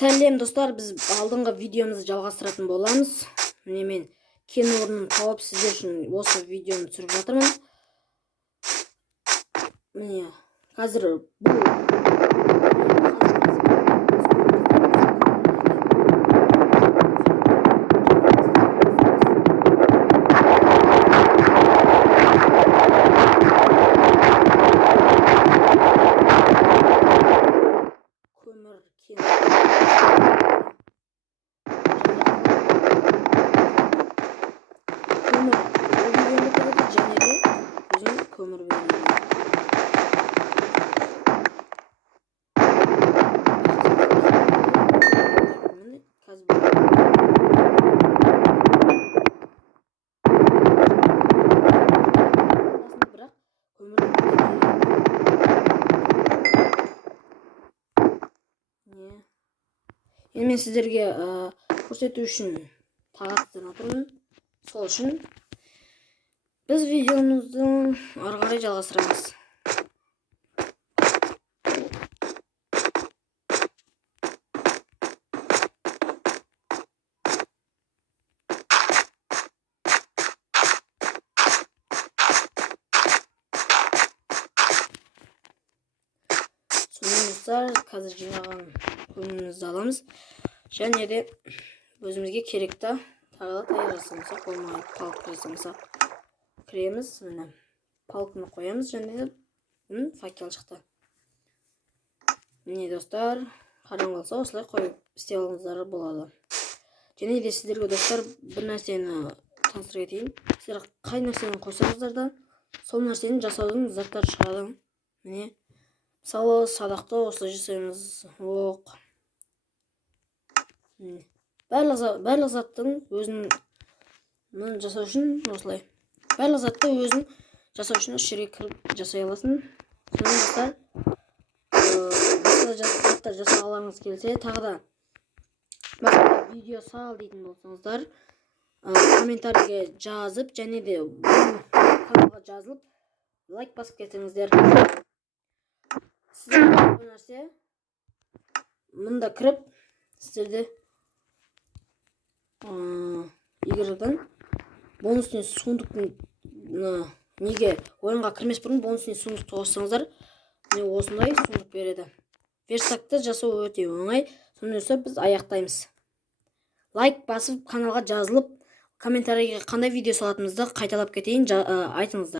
Сәлем достар, біз алдыңғы видеомызды жалғастыратын боламыз. Міне мен кен орнын тауып сіздер үшін осы видеоны түсіріп жатырмын. Міне қазір бұл көмір көмір мен сіздерге көрсету үшін тағаттан отырмын. Сол үшін біз видеомызды ары қарай жалғастырамыз. Сонымен қазір жинаған көмірімізді аламыз. Және де өзімізге керекті тағы да таяқ жасамасақ болмайды. Палка жасамасақ кіреміз. Міне палканы қоямыз және де факел шықты. Міне достар, қараң қалса осылай қойып істей алыңыздар болады. Және де сіздерге достар бір нәрсені таныстыра кетейін. Сіздер қай нәрсені қойсаңыздар да сол нәрсені жасаудың заттары шығады. Міне мысалы садақты осылай жасаймыз. Оқ. Барлық заттың өзін жасау үшін осылай. Барлық затты өзін жасау үшін осы жерге кіріп жасай аласың. Сонымен достар заттар жасағыларыңыз келсе, тағы да видео сал дейтін болсаңыздар, комментарийге жазып, және де каналға жазылып, лайк басып кетіңіздер. Сіздер бұл нәрсе мұнда кіріп, сіздерде егерден бонусный сундықтың неге ойынға кірмес бұрын бонусный сундықты қоссаңыздар, осындай сундық береді. Верстакты жасау өте оңай. Сонымен біз аяқтаймыз. Лайк басып, каналға жазылып, комментарийге қандай видео салатынымызды қайталап кетейін, айтыңыздар.